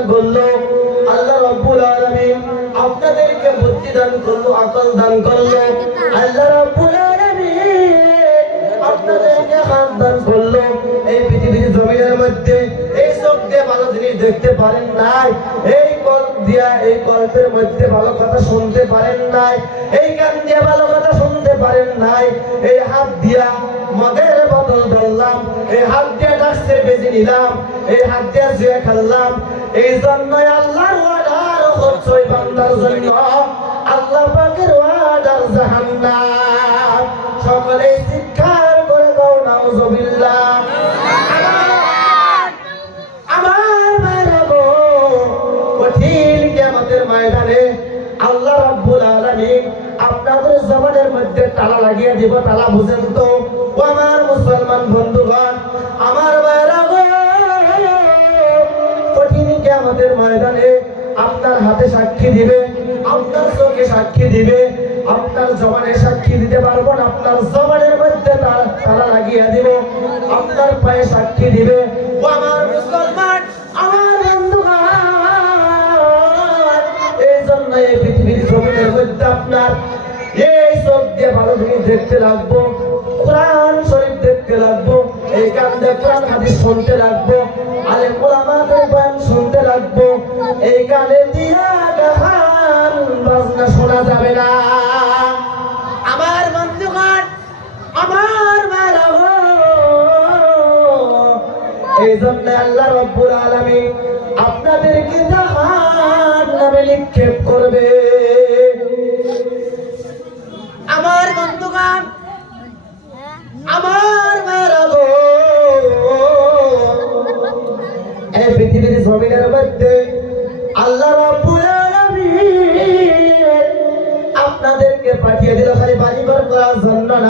দান করল, আল্লাহ রব্বুল আলামিন আপনাদেরকে বুদ্ধি দান করল, আকল দান করল। আল্লাহ রব্বুল আলামিন আপনাদেরকে হাত দান করল। এই পৃথিবীর জমিনের মধ্যে এই সব দিয়ে ভালো জিনিস দেখতে পারেন নাই, এই কল দিয়া, এই কল্পের মধ্যে ভালো কথা শুনতে পারেন নাই, এই কান দিয়া ভালো কথা শুনতে পারেন নাই, এই হাত দিয়া মদের বদল ধরলাম এই হাত দিয়ে ডাকছে, বেজে নিলাম। এই হাত দিয়ে জুয়ে খেললাম। এই জন্যই আল্লাহর ওয়াদার হচ্ছে বান্দার জন্য। আল্লাহ পাকের ওয়াদার জাহান্নাম। সকলে শিক্ষার করে দাও নাউজুবিল্লাহ। আমার গো, কঠিন কিয়ামতের ময়দানে আল্লাহ রাব্বুল আলামিন আপনাদের জবানের মধ্যে তালা লাগিয়ে দিব, তালা বুঝেন তো। আমার মুসলমান বন্ধুগণ, আমার গো, কঠিন কিয়ামতের ময়দানে আপনার হাতে সাক্ষী দিবে, আপনার চোখে সাক্ষী দিবে, আপনার জবানে সাক্ষী দিতে পারব না, আপনার জবানের মধ্যে তা- তালা লাগিয়ে দিব, আপনার পায়ে সাক্ষী দিবে। ও আমার মুসলমান, আমার বন্ধুগণ এই জন্য এই পৃথিবীর জমিনের মধ্যে আপনার এই চোখ দিয়ে ভালো দেখতে লাগবো। কোরআন শরীফ দেখতে লাগবো, এই কান দিয়ে কোরআন হাদিস শুনতে লাগবো, আলেম ওলামাদের বয়ান শুনতে লাগবো, এই কানে দিয়া গান বাজনা শোনা যাবে না। আমার বন্ধুগণ, আমার মারা এই জন্য আল্লাহ রব্বুল আলামিন আপনাদেরকে জাহান নামে নিক্ষেপ করবে। পৃথিবীর জমিনের মধ্যে আল্লাহ আপনাদেরকে পাঠিয়ে দিল খালি বাড়ি ঘর করার জন্য